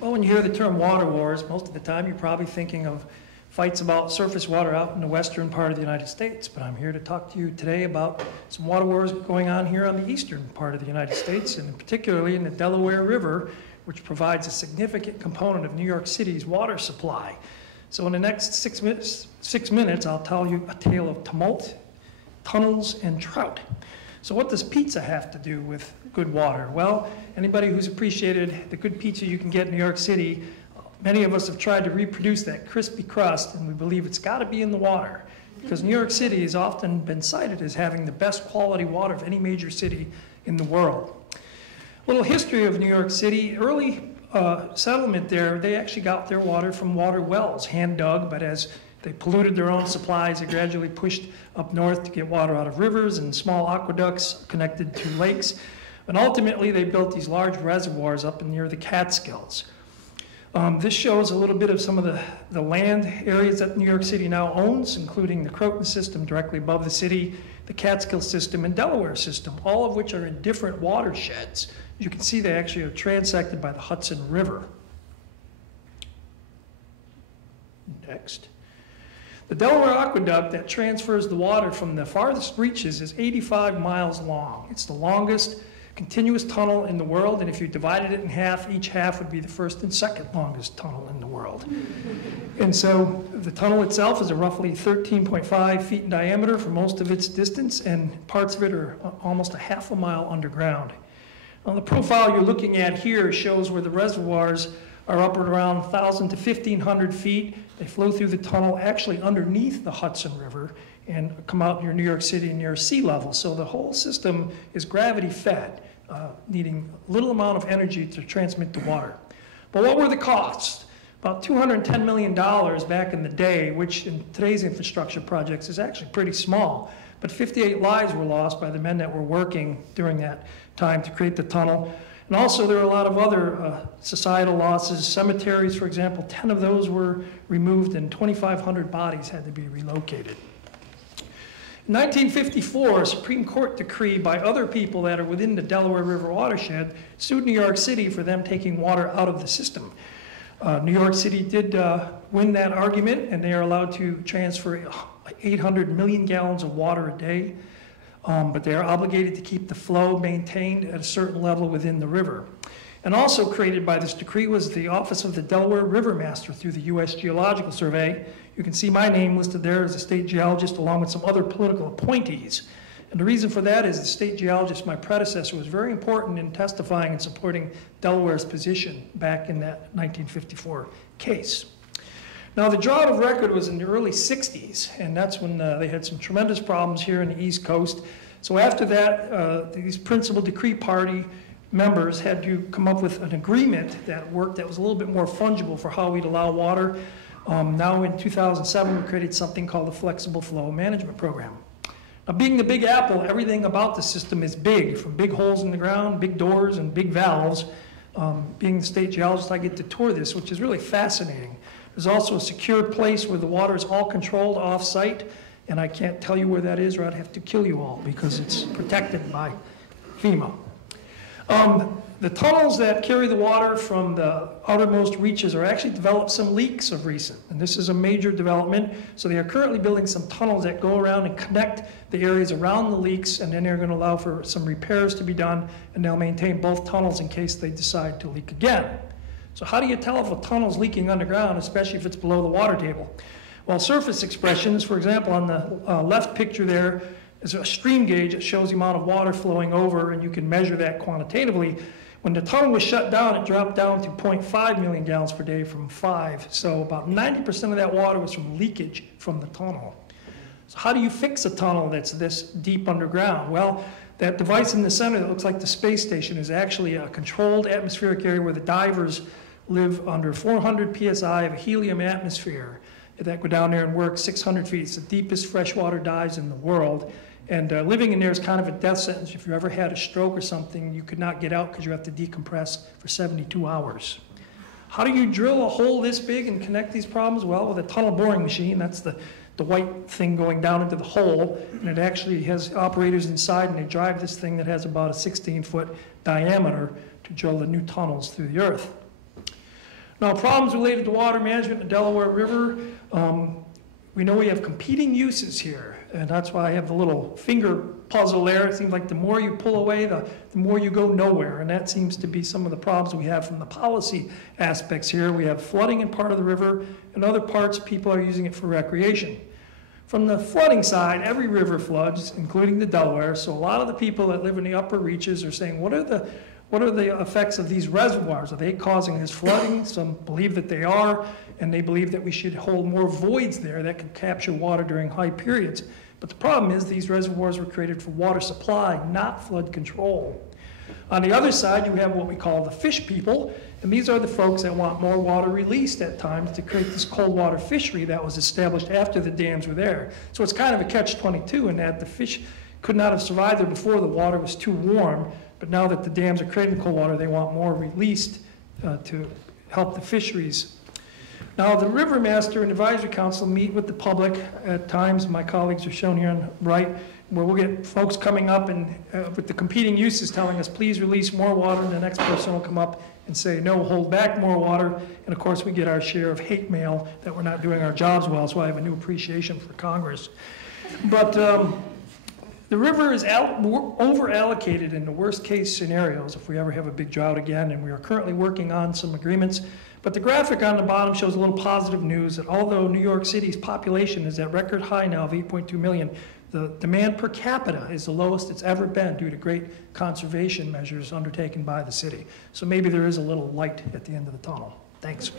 Well, when you hear the term water wars, most of the time you're probably thinking of fights about surface water out in the western part of the United States. But I'm here to talk to you today about some water wars going on here on the eastern part of the United States, and particularly in the Delaware River, which provides a significant component of New York City's water supply. So in the next six minutes, I'll tell you a tale of tumult, tunnels, and trout. So what does pizza have to do with good water? Well, anybody who's appreciated the good pizza you can get in New York City, many of us have tried to reproduce that crispy crust, and we believe it's got to be in the water, because New York City has often been cited as having the best quality water of any major city in the world. A little history of New York City. Early settlement there, they actually got their water from water wells, hand dug, but as they polluted their own supplies, they gradually pushed up north to get water out of rivers and small aqueducts connected to lakes. And ultimately, they built these large reservoirs up near the Catskills. This shows a little bit of some of the land areas that New York City now owns, including the Croton system directly above the city, the Catskill system, and Delaware system, all of which are in different watersheds. You can see they actually are transected by the Hudson River. Next. The Delaware Aqueduct that transfers the water from the farthest reaches is 85 miles long. It's the longest continuous tunnel in the world, and if you divided it in half, each half would be the first and second longest tunnel in the world. And so the tunnel itself is roughly 13.5 feet in diameter for most of its distance, and parts of it are almost a half a mile underground. Now, the profile you're looking at here shows where the reservoirs are up at around 1,000 to 1,500 feet. They flow through the tunnel actually underneath the Hudson River and come out near New York City near sea level. So the whole system is gravity fed, needing little amount of energy to transmit the water. But what were the costs? About $210 million back in the day, which in today's infrastructure projects is actually pretty small. But 58 lives were lost by the men that were working during that time to create the tunnel. And also there are a lot of other societal losses. Cemeteries, for example, 10 of those were removed and 2,500 bodies had to be relocated. In 1954, a Supreme Court decree by other people that are within the Delaware River watershed sued New York City for them taking water out of the system. New York City did win that argument, and they are allowed to transfer 800 million gallons of water a day, but they are obligated to keep the flow maintained at a certain level within the river. And also created by this decree was the Office of the Delaware River Master through the U.S. Geological Survey. You can see my name listed there as a state geologist along with some other political appointees. And the reason for that is the state geologist, my predecessor, was very important in testifying and supporting Delaware's position back in that 1954 case. Now, the Drought-of-Record was in the early 60s, and that's when they had some tremendous problems here in the East Coast. So after that, these principal decree party members had to come up with an agreement that worked that was a little bit more fungible for how we'd allow water. Now in 2007, we created something called the Flexible Flow Management Program. Now, being the Big Apple, everything about the system is big, from big holes in the ground, big doors, and big valves. Being the state geologist, I get to tour this, which is really fascinating. There's also a secure place where the water is all controlled off-site, and I can't tell you where that is or I'd have to kill you all because it's protected by FEMA. The tunnels that carry the water from the outermost reaches are actually developed some leaks of recent, and this is a major development. So they are currently building some tunnels that go around and connect the areas around the leaks, and then they're going to allow for some repairs to be done, and they'll maintain both tunnels in case they decide to leak again. So how do you tell if a tunnel's leaking underground, especially if it's below the water table? Well, surface expressions, for example, on the left picture there is a stream gauge that shows the amount of water flowing over, and you can measure that quantitatively. When the tunnel was shut down, it dropped down to 0.5 million gallons per day from 5. So about 90% of that water was from leakage from the tunnel. So how do you fix a tunnel that's this deep underground? Well, that device in the center that looks like the space station is actually a controlled atmospheric area where the divers live under 400 psi of helium atmosphere. That go down there and work 600 feet. It's the deepest freshwater dives in the world. And living in there is kind of a death sentence. If you ever had a stroke or something, you could not get out because you have to decompress for 72 hours. How do you drill a hole this big and connect these problems? Well, with a tunnel boring machine. That's the white thing going down into the hole. And it actually has operators inside, and they drive this thing that has about a 16-foot diameter to drill the new tunnels through the earth. Now, problems related to water management in the Delaware River. We know we have competing uses here, and that's why I have the little finger puzzle there. It seems like the more you pull away, the more you go nowhere, and that seems to be some of the problems we have from the policy aspects here. We have flooding in part of the river, and other parts people are using it for recreation. From the flooding side, every river floods, including the Delaware, so a lot of the people that live in the upper reaches are saying, what are the effects of these reservoirs? Are they causing this flooding? Some believe that they are, and they believe that we should hold more voids there that can capture water during high periods. But the problem is these reservoirs were created for water supply, not flood control. On the other side, you have what we call the fish people, and these are the folks that want more water released at times to create this cold water fishery that was established after the dams were there. So it's kind of a catch-22 in that the fish could not have survived there before the water was too warm, but now that the dams are creating cold water, they want more released to help the fisheries. Now, the River Master and Advisory Council meet with the public at times. My colleagues are shown here on the right, where we'll get folks coming up and with the competing uses telling us, please release more water, and the next person will come up and say, no, hold back more water. And of course, we get our share of hate mail that we're not doing our jobs well, so I have a new appreciation for Congress. But the river is over-allocated in the worst-case scenarios if we ever have a big drought again, and we are currently working on some agreements. But the graphic on the bottom shows a little positive news that although New York City's population is at record high now of 8.2 million, the demand per capita is the lowest it's ever been due to great conservation measures undertaken by the city. So maybe there is a little light at the end of the tunnel. Thanks.